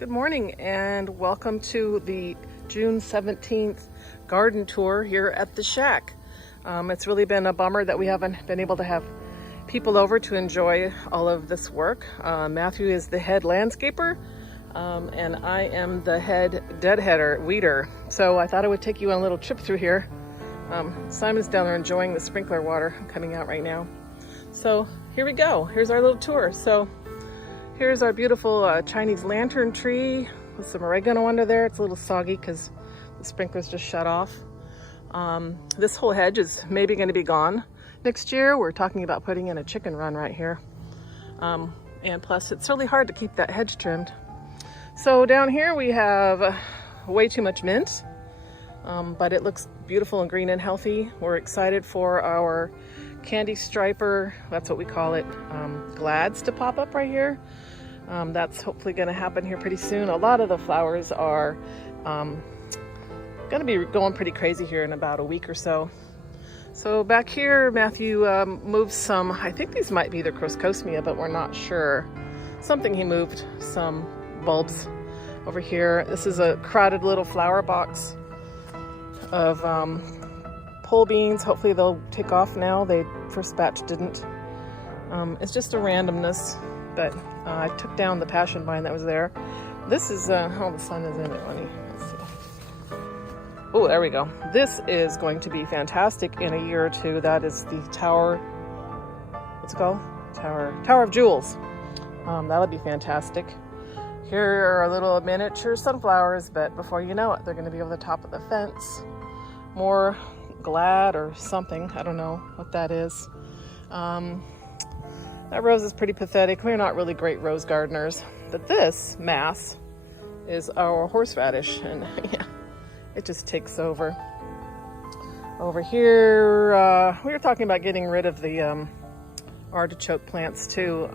Good morning and welcome to the June 17th garden tour here at the shack. It's really been a bummer that we haven't been able to have people over to enjoy all of this work. Matthew is the head landscaper and I am the head weeder. So I thought I would take you on a little trip through here. Simon's down there enjoying the sprinkler water coming out right now. So here we go. Here's our little tour. So here's our beautiful Chinese lantern tree with some oregano under there. It's a little soggy because the sprinklers just shut off. This whole hedge is maybe going to be gone next year. We're talking about putting in a chicken run right here. And plus it's really hard to keep that hedge trimmed. So down here we have way too much mint, but it looks beautiful and green and healthy. We're excited for our candy striper, that's what we call it, glads to pop up right here. That's hopefully going to happen here pretty soon. A lot of the flowers are going to be going pretty crazy here in about a week or so. So back here, Matthew moved some, I think these might be the Crocosmia, but we're not sure. Something he moved, some bulbs over here. This is a crowded little flower box of pole beans. Hopefully they'll take off now. They first batch didn't. It's just a randomness, but I took down the passion vine that was there. This is oh, the sun is in it. Let's see. Oh, there we go. This is going to be fantastic in a year or two. That is the tower. What's it called? Tower of Jewels. That'll be fantastic. Here are our little miniature sunflowers, but before you know it, they're going to be over the top of the fence. More glad or something. I don't know what that is. That rose is pretty pathetic. We're not really great rose gardeners, but this mass is our horseradish, and yeah, it just takes over. Over here, we were talking about getting rid of the artichoke plants too.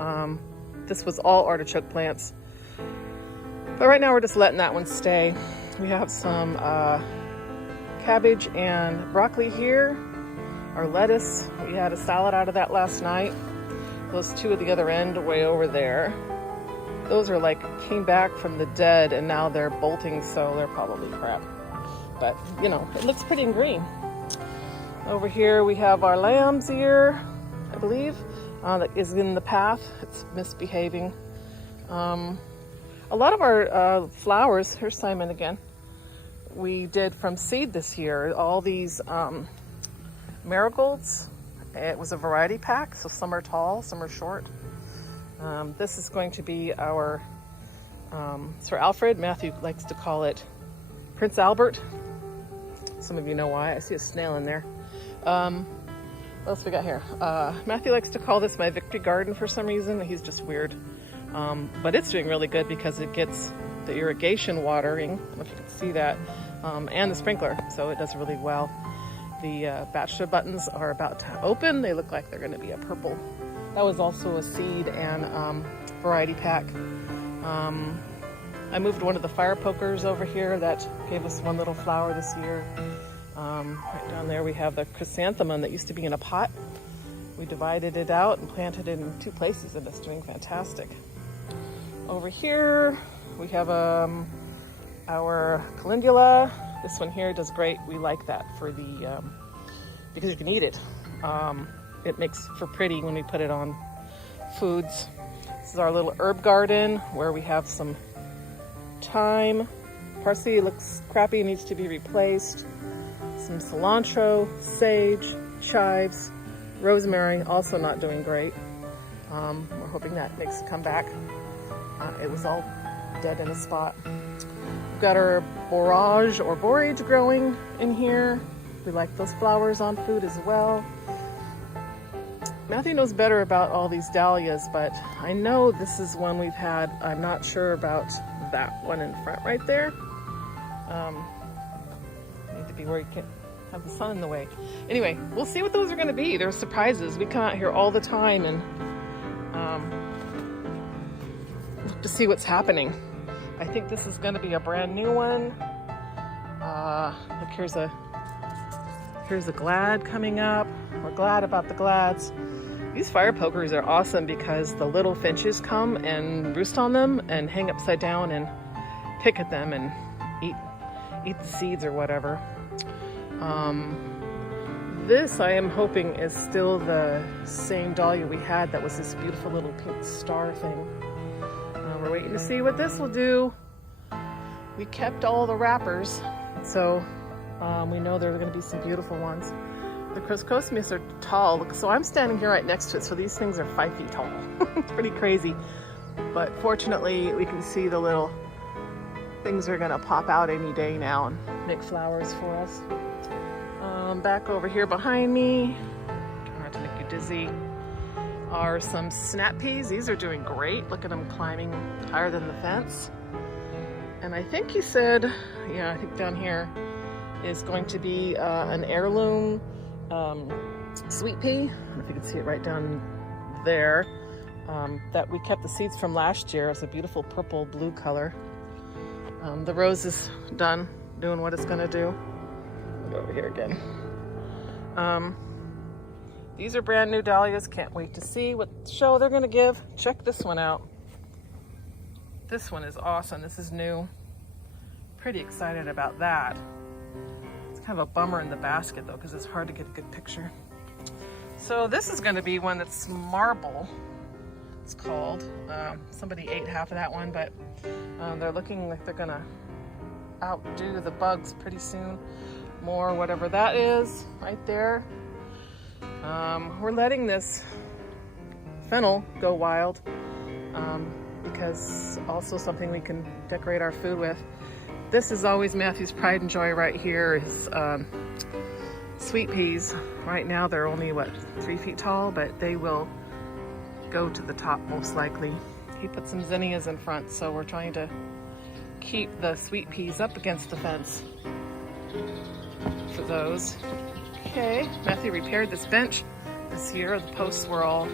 This was all artichoke plants, but right now we're just letting that one stay. We have some cabbage and broccoli here. Our lettuce, we had a salad out of that last night. Those two at the other end, way over there, those are like came back from the dead and now they're bolting, so they're probably crap. But you know, it looks pretty and green. Over here we have our lamb's ear, I believe, that is in the path. It's misbehaving. A lot of our flowers, here's Simon again, we did from seed this year. All these marigolds, it was a variety pack, so some are tall, some are short. This is going to be our Sir Alfred. Matthew likes to call it Prince Albert. Some of you know why. I see a snail in there. What else we got here? Matthew likes to call this my victory garden for some reason. He's just weird. But it's doing really good because it gets the irrigation watering, I don't know if you can see that, and the sprinkler, so it does really well. The bachelor buttons are about to open. They look like they're going to be a purple. That was also a seed and variety pack. I moved one of the fire pokers over here. That gave us one little flower this year. Right down there we have the chrysanthemum that used to be in a pot. We divided it out and planted it in two places, and it's doing fantastic. Over here we have our calendula. This one here does great. We like that for the because you can eat it. It makes for pretty when we put it on foods. This is our little herb garden where we have some thyme. Parsley looks crappy, needs to be replaced. Some cilantro, sage, chives, rosemary, also not doing great. We're hoping that makes a comeback. It was all dead in a spot. We've got our borage or borage growing in here. We like those flowers on food as well. Matthew knows better about all these dahlias, but I know this is one we've had. I'm not sure about that one in front right there. Need to be where you can't have the sun in the way. Anyway, we'll see what those are going to be. They're surprises. We come out here all the time and look to see what's happening. I think this is going to be a brand new one. Look, here's a glad coming up. We're glad about the glads. These fire pokers are awesome because the little finches come and roost on them and hang upside down and pick at them and eat the seeds or whatever. This I am hoping is still the same dahlia we had that was this beautiful little pink star thing. We're waiting to see what this will do. We kept all the wrappers, so we know there are going to be some beautiful ones. The chrysosmias are tall, so I'm standing here right next to it, so these things are 5 feet tall. It's pretty crazy, but fortunately we can see the little things are going to pop out any day now and make flowers for us. Back over here behind me, try not to make you dizzy, are some snap peas. These are doing great. Look at them climbing higher than the fence. And I think he said, yeah, I think down here is going to be an heirloom sweet pea. I don't know if you can see it right down there. That we kept the seeds from last year. It's a beautiful purple blue color. The rose is done doing what it's gonna do. I'll go over here again. These are brand new dahlias. Can't wait to see what show they're gonna give. Check this one out. This one is awesome. This is new. Pretty excited about that. It's kind of a bummer in the basket though, because it's hard to get a good picture. So this is gonna be one that's marble, it's called. Somebody ate half of that one, but they're looking like they're gonna outdo the bugs pretty soon. More whatever that is right there. We're letting this fennel go wild because also something we can decorate our food with. This is always Matthew's pride and joy right here is sweet peas. Right now they're only, what, 3 feet tall, but they will go to the top most likely. He put some zinnias in front, so we're trying to keep the sweet peas up against the fence for those. Okay, Matthew repaired this bench this year. The posts were all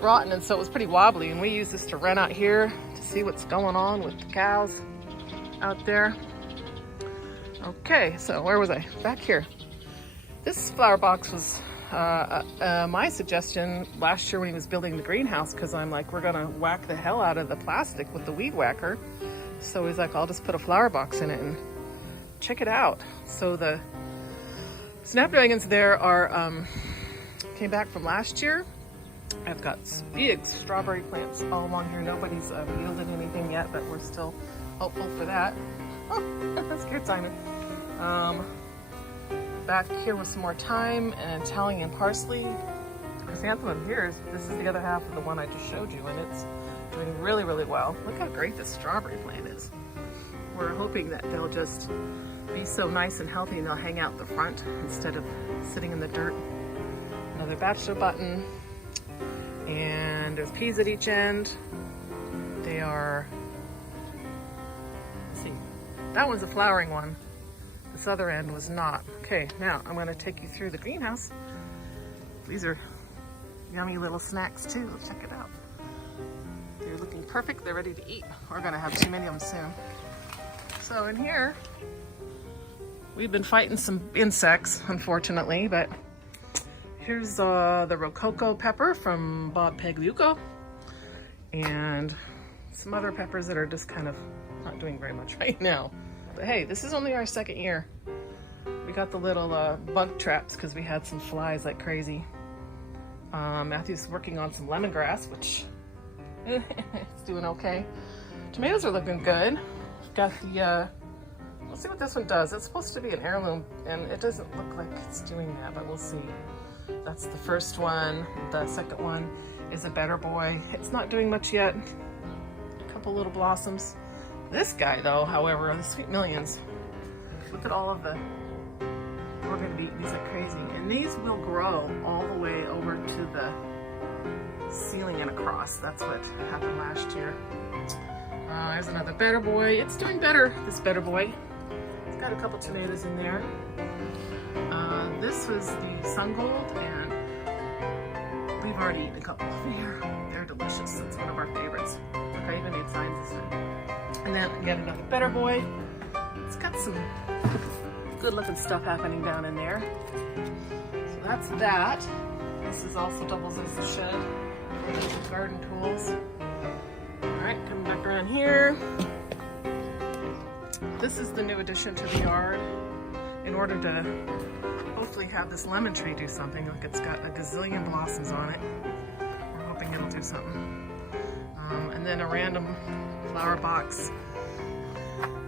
rotten, and so it was pretty wobbly, and we use this to run out here to see what's going on with the cows out there. Okay, so where was I? Back here. This flower box was my suggestion last year when he was building the greenhouse, because I'm like, we're gonna whack the hell out of the plastic with the weed whacker. So he's like, I'll just put a flower box in it and check it out. So the snapdragons there are came back from last year. I've got big strawberry plants all along here. Nobody's yielded anything yet, but we're still hopeful for that. Oh, that's good timing. Back here with some more thyme and Italian parsley. Chrysanthemum here, this is the other half of the one I just showed you, and it's doing really, really well. Look how great this strawberry plant is. We're hoping that they'll just be so nice and healthy and they'll hang out the front instead of sitting in the dirt. Another bachelor button. And there's peas at each end. They are, let's see, that one's a flowering one. This other end was not. Okay, now I'm gonna take you through the greenhouse. These are yummy little snacks too. Check it out. They're looking perfect. They're ready to eat. We're gonna have too many of them soon. So in here, we've been fighting some insects, unfortunately, but here's the Rococo pepper from Bob Pagliuca, and some other peppers that are just kind of not doing very much right now. But hey, this is only our second year. We got the little bug traps because we had some flies like crazy. Matthew's working on some lemongrass, which it's doing okay. Tomatoes are looking good. We've got the, let's see what this one does. It's supposed to be an heirloom, and it doesn't look like it's doing that, but we'll see. That's the first one. The second one is a better boy. It's not doing much yet. A couple little blossoms. This guy though, however, the Sweet Millions. Look at all of the, we're gonna be eating these like crazy. And these will grow all the way over to the ceiling and across. That's what happened last year. There's another better boy. It's doing better, this better boy. It's got a couple tomatoes in there. This was the Sun Gold, and we've already eaten a couple here. They're delicious. It's one of our favorites. Look, I even made signs this time. And then again, another better boy. It's got some good looking stuff happening down in there. So that's that. This is also doubles as a shed for the garden tools. All right, coming back down here. This is the new addition to the yard in order to hopefully have this lemon tree do something. Look, it's got a gazillion blossoms on it. We're hoping it'll do something. And then a random flower box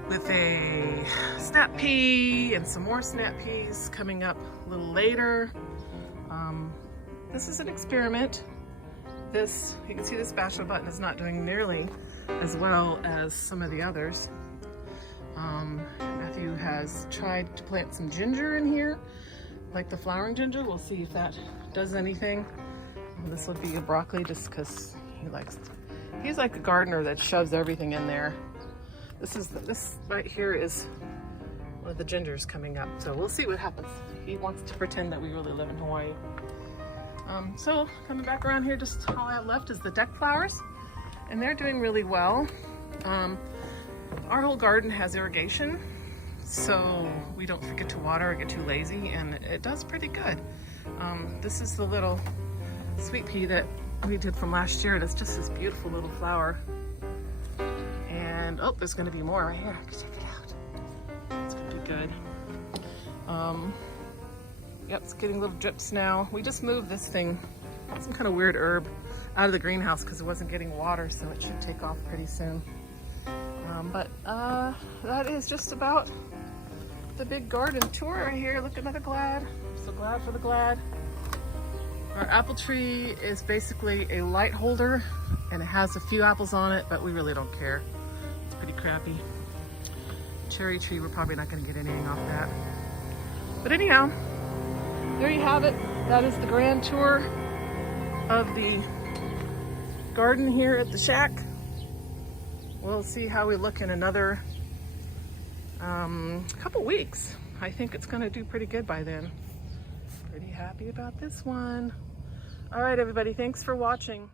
with a snap pea and some more snap peas coming up a little later. This is an experiment. This, you can see the spatula button is not doing nearly as well as some of the others. Matthew has tried to plant some ginger in here, like the flowering ginger. We'll see if that does anything. This would be a broccoli just because he's like a gardener that shoves everything in there. This right here is one of the gingers coming up, so we'll see what happens. He wants to pretend that we really live in Hawaii. So coming back around here, just all I have left is the deck flowers, and they're doing really well. Our whole garden has irrigation, so we don't forget to water or get too lazy, and it does pretty good. This is the little sweet pea that we did from last year, and it's just this beautiful little flower. And oh, there's going to be more right here. Check it out. It's going to be good. Yep, it's getting little drips now. We just moved this thing, some kind of weird herb, out of the greenhouse because it wasn't getting water, so it should take off pretty soon. But that is just about the big garden tour right here. Look at another glad. I'm so glad for the glad. Our apple tree is basically a light holder, and it has a few apples on it, but we really don't care. It's pretty crappy. Cherry tree, we're probably not going to get anything off that. But anyhow, there you have it. That is the grand tour of the garden here at the shack. We'll see how we look in another couple weeks. I think it's going to do pretty good by then. Pretty happy about this one. All right, everybody, thanks for watching.